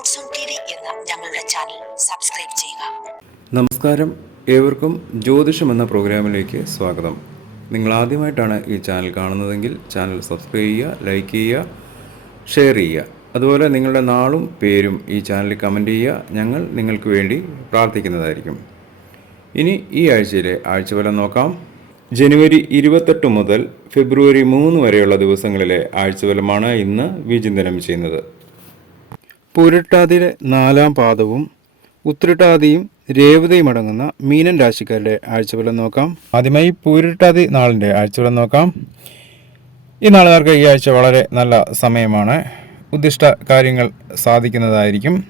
ഞങ്ങളുടെ channel subscribe ചെയ്യുക. നമസ്കാരം. ഏവർക്കും ജ്യോതിഷം എന്ന പ്രോഗ്രാമിലേക്ക് സ്വാഗതം. നിങ്ങൾ ആദ്യമായിട്ടാണ് ഈ ചാനൽ കാണുന്നതെങ്കിൽ ചാനൽ സബ്സ്ക്രൈബ് ചെയ്യുക ലൈക്ക് ചെയ്യുക ഷെയർ ചെയ്യുക. അതുപോലെ നിങ്ങളുടെ നാളും പേരും ഈ ചാനലിൽ കമന്റ് ചെയ്യുക. ഞങ്ങൾ നിങ്ങൾക്ക് വേണ്ടി പ്രാർത്ഥിക്കുന്നതായിരിക്കും. ഇനി ഈ ആഴ്ചയിലെ ആഴ്ചഫലം നോക്കാം. ജനുവരി ഇരുപത്തെട്ട് മുതൽ ഫെബ്രുവരി മൂന്ന് വരെയുള്ള ദിവസങ്ങളിലെ ആഴ്ചഫലമാണ് ഇന്ന് വിചിന്തനം ചെയ്യുന്നത്. പുരട്ടാതിയിലെ നാലാം പാദവും ഉത്രട്ടാതിയും രേവതയും അടങ്ങുന്ന മീനൻ രാശിക്കാരുടെ ആഴ്ചഫലം നോക്കാം. ആദ്യമായി പൂരിട്ടാതി നാളിന്റെ ആഴ്ചഫലം നോക്കാം. ഈ നാളുകാർക്ക് ഈ ആഴ്ച വളരെ നല്ല സമയമാണ്. ഉദ്ദിഷ്ട കാര്യങ്ങൾ സാധിക്കുന്നതായിരിക്കും.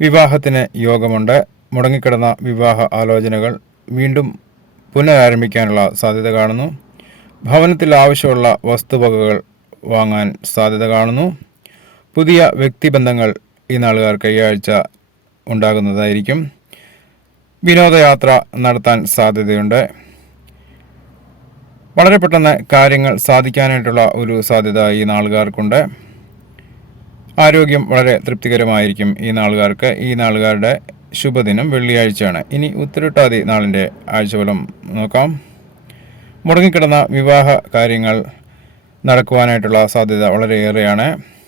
വിവാഹത്തിന് യോഗമുണ്ട്. മുടങ്ങിക്കിടന്ന വിവാഹ ആലോചനകൾ വീണ്ടും പുനരാരംഭിക്കാനുള്ള സാധ്യത കാണുന്നു. ഭവനത്തിൽ ആവശ്യമുള്ള വസ്തുവകകൾ വാങ്ങാൻ സാധ്യത കാണുന്നു. പുതിയ വ്യക്തിബന്ധങ്ങൾ ഈ നാളുകാർക്ക് ഈ ആഴ്ച ഉണ്ടാകുന്നതായിരിക്കും. വിനോദയാത്ര നടത്താൻ സാധ്യതയുണ്ട്. വളരെ പെട്ടെന്ന് കാര്യങ്ങൾ സാധിക്കാനായിട്ടുള്ള ഒരു സാധ്യത ഈ നാളുകാർക്കുണ്ട്. ആരോഗ്യം വളരെ തൃപ്തികരമായിരിക്കും ഈ നാളുകാർക്ക്. ഈ നാളുകാരുടെ ശുഭദിനം വെള്ളിയാഴ്ചയാണ്. ഇനി ഉത്തരട്ടാതി നാളിന്റെ ആഴ്ചഫലം നോക്കാം. മുടങ്ങിക്കിടന്ന വിവാഹ കാര്യങ്ങൾ നടക്കുവാനായിട്ടുള്ള സാധ്യത വളരെയേറെയാണ്.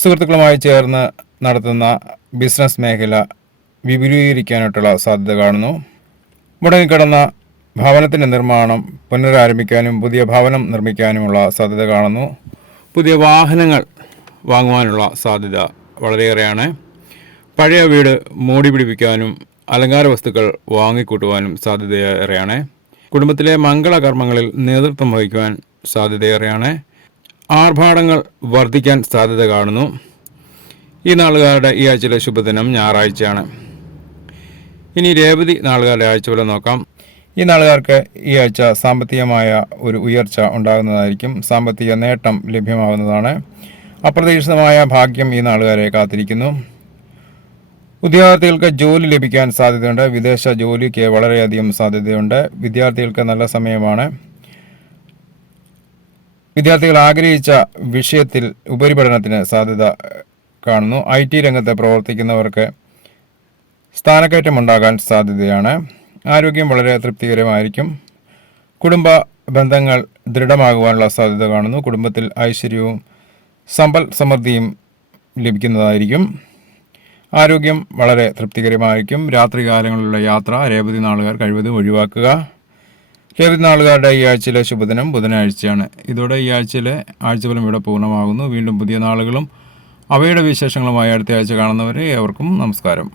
സുഹൃത്തുക്കളുമായി ചേർന്ന് നടത്തുന്ന ബിസിനസ് മേഖല വിപുലീകരിക്കാനായിട്ടുള്ള സാധ്യത കാണുന്നു. മുടങ്ങിക്കിടന്ന ഭവനത്തിന്റെ നിർമ്മാണം പുനരാരംഭിക്കാനും പുതിയ ഭവനം നിർമ്മിക്കാനുമുള്ള സാധ്യത കാണുന്നു. പുതിയ വാഹനങ്ങൾ വാങ്ങുവാനുള്ള സാധ്യത വളരെയേറെയാണ്. പഴയ വീട് മൂടി പിടിപ്പിക്കാനും അലങ്കാര വസ്തുക്കൾ വാങ്ങിക്കൂട്ടുവാനും സാധ്യതയേറെയാണ്. കുടുംബത്തിലെ മംഗളകർമ്മങ്ങളിൽ നേതൃത്വം വഹിക്കുവാൻ സാധ്യതയേറെയാണ്. ആർഭാടങ്ങൾ വർദ്ധിക്കാൻ സാധ്യത കാണുന്നു. ഈ നാളുകാരുടെ ഈ ആഴ്ചയിലെ ശുഭദിനം ഞായറാഴ്ചയാണ്. ഇനി രേവതി നാളുകാരുടെ ആഴ്ചഫലം നോക്കാം. ഈ നാളുകാർക്ക് ഈ ആഴ്ച സാമ്പത്തികമായ ഒരു ഉയർച്ച ഉണ്ടാകുന്നതായിരിക്കും. സാമ്പത്തിക നേട്ടം ലഭ്യമാകുന്നതാണ് അപ്രതീക്ഷിതമായ ഭാഗ്യം ഈ നാളുകാരെ കാത്തിരിക്കുന്നു. ഉദ്യോഗാർത്ഥികൾക്ക് ജോലി ലഭിക്കാൻ സാധ്യതയുണ്ട്. വിദേശ ജോലിക്ക് വളരെയധികം സാധ്യതയുണ്ട്. വിദ്യാർത്ഥികൾക്ക് നല്ല സമയമാണ്. വിദ്യാർത്ഥികൾ ആഗ്രഹിച്ച വിഷയത്തിൽ ഉപരിപഠനത്തിന് സാധ്യത കാണുന്നു. ഐ ടി രംഗത്ത് പ്രവർത്തിക്കുന്നവർക്ക് സ്ഥാനക്കയറ്റം ഉണ്ടാകാൻ സാധ്യതയാണ്. ആരോഗ്യം വളരെ തൃപ്തികരമായിരിക്കും. കുടുംബ ബന്ധങ്ങൾ ദൃഢമാകുവാനുള്ള സാധ്യത കാണുന്നു. കുടുംബത്തിൽ ഐശ്വര്യവും സമ്പൽ സമൃദ്ധിയും ലഭിക്കുന്നതായിരിക്കും. ആരോഗ്യം വളരെ തൃപ്തികരമായിരിക്കും. രാത്രികാലങ്ങളിലുള്ള യാത്ര രേവതി നാളുകാർ കഴിവതും ഒഴിവാക്കുക. രേവതി നാളുകാരുടെ ഈ ആഴ്ചയിലെ ശുഭദിനം ബുധനാഴ്ചയാണ്. ഇതോടെ ഈ ആഴ്ചയിലെ ആഴ്ചഫലം ഇവിടെ പൂർണമാകുന്നു. വീണ്ടും പുതിയ നാളുകളും അവയുടെ വിശേഷങ്ങളുമായി അടുത്ത ആഴ്ച കാണുന്നവരെ ഏവർക്കും നമസ്കാരം.